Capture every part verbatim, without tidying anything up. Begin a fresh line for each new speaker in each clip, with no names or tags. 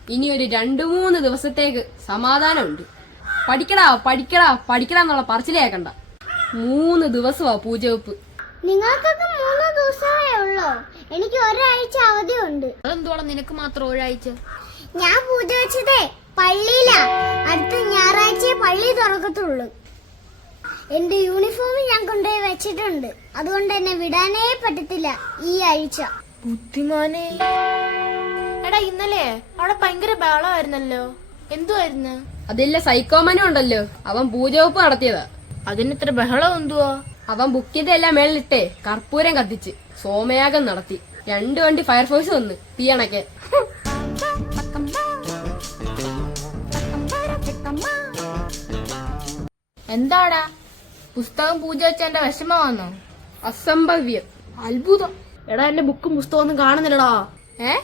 ഇനി ഒരു രണ്ടു മൂന്ന് ദിവസത്തേക്ക് സമാധാനമുണ്ട്. പഠിക്കടാ പഠിക്കടാ പഠിക്കടാ എന്നുള്ള പറച്ചിലേക്കണ്ട. മൂന്ന് ദിവസമാ പൂജവെപ്പ്.
നിങ്ങൾക്കൊക്കെ മൂന്ന് ദിവസമേ ഉള്ളൂ. എനിക്ക് ഒരാഴ്ച അവധിയുണ്ട്.
അതെന്തോളം നിനക്ക് മാത്രം ഒരാഴ്ച?
ഞാൻ പൂജ വെച്ചതേ പള്ളിയിലാ. അടുത്ത ഞായറാഴ്ച പള്ളി തുറക്കത്തുള്ളൂ. എന്റെ യൂണിഫോം ഞാൻ കൊണ്ടുപോയി വെച്ചിട്ടുണ്ട്. അതുകൊണ്ട് എന്നെ വിടാനേ പറ്റത്തില്ല ഈ ആഴ്ച.
ബുദ്ധിമാനെ. എടാ ഇന്നലെ അവിടെ ഭയങ്കര ബഹളമായിരുന്നല്ലോ, എന്തുവായിരുന്നു?
അതില്ല സൈക്കോമനും ഉണ്ടല്ലോ, അവൻ പൂജവെപ്പ് നടത്തിയതാ.
അതിനിത്ര ബഹളം എന്തുവാ?
അവൻ ബുക്കിന്റെ എല്ലാം മേളിലിട്ടേ കർപ്പൂരം കത്തിച്ച് സോമയാഗം നടത്തി. രണ്ടു വണ്ടി ഫയർഫോഴ്സ് വന്ന് തീയണക്കെ.
എന്താടാ പുസ്തകം പൂജ വെച്ചെന്റെ വിഷമമാണോ?
അസംഭവ്യം,
അത്ഭുതം. എടാ എന്റെ ബുക്കും പുസ്തകം ഒന്നും കാണുന്നില്ലടാ.
ഏ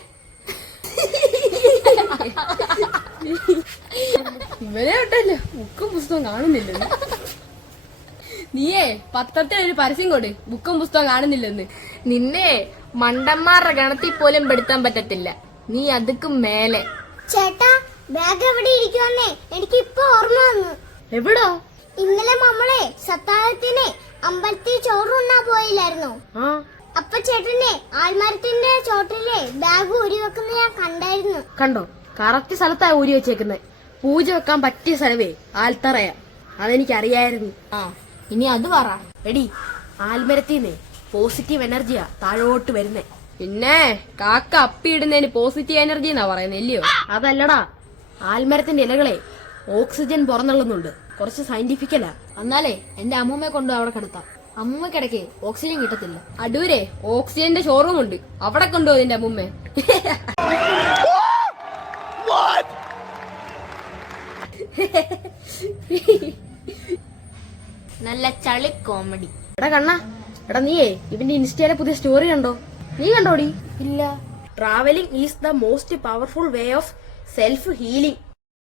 ഇവരെ വിട്ടല്ലോ ബുക്കും പുസ്തകം കാണുന്നില്ലെന്ന്. നീയേ പത്രത്തിൽ ഒരു പരസ്യം കൊടു, ബുക്കും പുസ്തകം കാണുന്നില്ലെന്ന്.
നിന്നെ മണ്ടന്മാരുടെ ഗണത്തിൽ പോലും പെടുത്താൻ പറ്റത്തില്ല, നീ അതുക്കും മേലെ.
ചേട്ടാ ബാഗ് എവിടെ ഇരിക്കുവന്നേ എനിക്ക് ഇപ്പൊ ഓർമ്മ വന്നു.
എവിടാ?
ഇന്നലെ നമ്മളെ സത്താഴത്തിന് അമ്പലത്തിൽ ചോറുണ്ണാ പോയില്ലായിരുന്നോ?
ആ
അപ്പൊ ചേട്ടനെ ആൽമരത്തിന്റെ ചോട്ടിലെ ബാഗ് ഊരി വെക്കുന്ന ഞാൻ കണ്ടായിരുന്നു.
കണ്ടോ, കറക്റ്റ് സ്ഥലത്താ ഊരി വെച്ചേക്കുന്നത്. പൂജ വെക്കാൻ പറ്റിയ സ്ഥലവേ ആൽത്തറയാ, അതെനിക്കറിയായിരുന്നു. ആ ഇനി അത് പറ. എടി ആൽമരത്തിന്ന് പോസിറ്റീവ് എനർജിയാ താഴോട്ട് വരുന്നേ.
പിന്നെ കാക്ക അപ്പിയിടുന്നതിന് പോസിറ്റീവ് എനർജി എന്നാ പറയുന്നത് ഇല്ലയോ?
അതല്ലടാ, ആൽമരത്തിന്റെ ഇലകളെ ഓക്സിജൻ പുറന്തള്ളുന്നുണ്ട്. കുറച്ച് സയന്റിഫിക്കലാ. എന്നാലേ എന്റെ അമ്മൂമ്മയെ കൊണ്ട് അവിടെ കിടത്താം. അമ്മൂമ്മക്കിടയ്ക്ക് ഓക്സിജൻ കിട്ടത്തില്ല.
അടൂരെ ഓക്സിജന്റെ ഷോറൂം ഉണ്ട്, അവിടെ കൊണ്ടുപോകും നിന്റെ അമ്മൂമ്മ.
നല്ല ചളി കോമഡി. എടാ കണ്ണ, എടാ നീയേ ഇവന്റെ ഇൻസ്റ്റയിലെ പുതിയ സ്റ്റോറി കണ്ടോ? നീ കണ്ടോടി? ഇല്ല. Travelling is the most powerful way of self healing.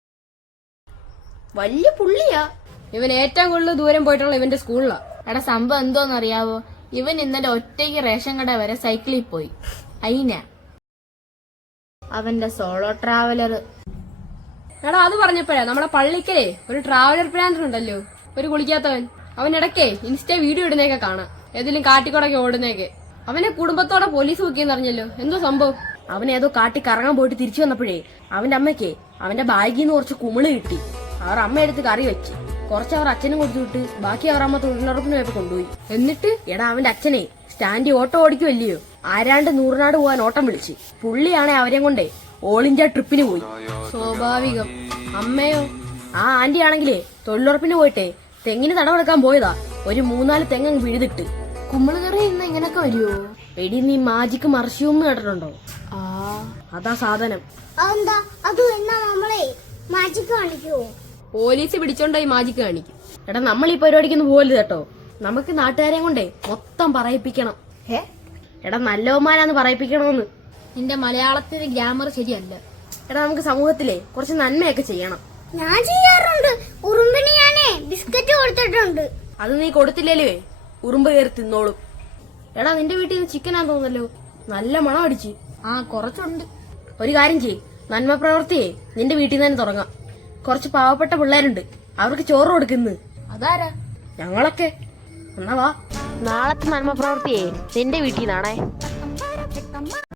വലിയ പുള്ളിയാ
ഇവൻ. ഏറ്റവും കൂടുതൽ ദൂരം പോയിട്ടുള്ള ഇവന്റെ സ്കൂളിലാ.
എടാ സംഭവം എന്തോന്നറിയാവോ? ഇവൻ ഇന്നലെ ഒറ്റയ്ക്ക് റേഷൻ കട വരെ സൈക്കിളിൽ പോയി. അയിന അവന്റെ സോളോ ട്രാവലർ.
എടാ അത് പറഞ്ഞപ്പോഴാ നമ്മുടെ പള്ളിക്കലേ ഒരു ട്രാവലർ പ്ലാനർ ഉണ്ടല്ലോ, ഒരു കുളിക്കാത്തവൻ. അവൻ ഇടയ്ക്കേ ഇൻസ്റ്റ വീഡിയോ ഇടുന്നേക്കെ കാണാം, ഏതെങ്കിലും കാട്ടിക്കൂടൊക്കെ ഓടുന്നേക്കെ. അവനെ കുടുംബത്തോടെ പോലീസ് നോക്കിയെന്ന് അറിഞ്ഞല്ലോ, എന്തോ സംഭവം?
അവൻ ഏതോ കാട്ടി കറങ്ങാൻ പോയിട്ട് തിരിച്ചു വന്നപ്പോഴേ അവന്റെ അമ്മയ്ക്ക് അവന്റെ ബാഗിൽ നിന്ന് കുറച്ച് കുമിള് കിട്ടി. അവർ അമ്മ എടുത്ത് കറി വെച്ച് കുറച്ച് അവർ അച്ഛനും കൊടുത്തു വിട്ട് ബാക്കി അവർ അമ്മ തൊഴിലുറപ്പിന് പോയപ്പോ കൊണ്ടുപോയി. എന്നിട്ട് എടാ അവന്റെ അച്ഛനെ സ്റ്റാൻഡിൽ ഓട്ടോ ഓടിക്കുമല്ലയോ, ആരാണ്ട് നൂറിനാട് പോവാൻ ഓട്ടം വിളിച്ച്. പുള്ളിയാണെ അവരെ കൊണ്ടേ ഓൾ ഇന്ത്യ ട്രിപ്പിന് പോയി.
സ്വാഭാവികം. അമ്മയോ?
ആ ആന്റി ആണെങ്കിലേ തൊഴിലുറപ്പിന് പോയിട്ടെ തെങ്ങിന് തടവെടുക്കാൻ പോയതാ. ഒരു മൂന്നാല് തെങ്ങ് പിഴുതിട്ട്. കുമ്പള് കറി ഇന്ന് ഇങ്ങനൊക്കെ വരുവോ? എടി നീ മാജിക്ക് മർഷ്യൂം കേട്ടിട്ടുണ്ടോ? ആ അതാ സാധനം.
അതെന്താ? അത് എന്നാ നമ്മളെ മാജിക് കാണിക്കുവോ?
പോലീസ് പിടിച്ചോണ്ടായി മാജിക്ക് കാണിക്കും.
എടാ നമ്മൾ ഈ പരിപാടിക്കൊന്നും പോകരുത് കേട്ടോ. നമുക്ക് നാട്ടുകാരെയും കൊണ്ടേ മൊത്തം പറയിപ്പിക്കണം. എടാ നല്ലവന്മാരാന്ന് പറയിപ്പിക്കണമെന്ന്.
നിന്റെ മലയാളത്തിന്റെ ഗ്രാമർ ശരിയല്ല.
എടാ നമുക്ക് സമൂഹത്തിലെ കുറച്ച് നന്മയൊക്കെ ചെയ്യണം.
ഞാൻ ചെയ്യാറുണ്ട്. ഉറുമ്പിന് ഞാനേ ബിസ്ക്കറ്റ് കൊടുത്തിട്ടുണ്ട്.
അത് നീ കൊടുത്തില്ലേലുവേ ഉറുമ്പ് കയറി തിന്നോളും. എടാ നിന്റെ വീട്ടിൽ നിന്ന് ചിക്കനാന്ന് തോന്നല്ലോ, നല്ല മണം അടിച്ച്.
ആ കുറച്ചുണ്ട്.
ഒരു കാര്യം ചെയ്യ്, നന്മ പ്രവർത്തിയെ നിന്റെ വീട്ടിൽ നിന്ന് തന്നെ തുടങ്ങാം. കുറച്ച് പാവപ്പെട്ട പിള്ളേരുണ്ട്, അവർക്ക് ചോറ് കൊടുക്കുന്നു.
അതാരാ?
ഞങ്ങളൊക്കെ. എന്നാ വാ, നാളത്തെ നന്മ പ്രവർത്തിയെ നിന്റെ വീട്ടിൽ നിന്നാണേ.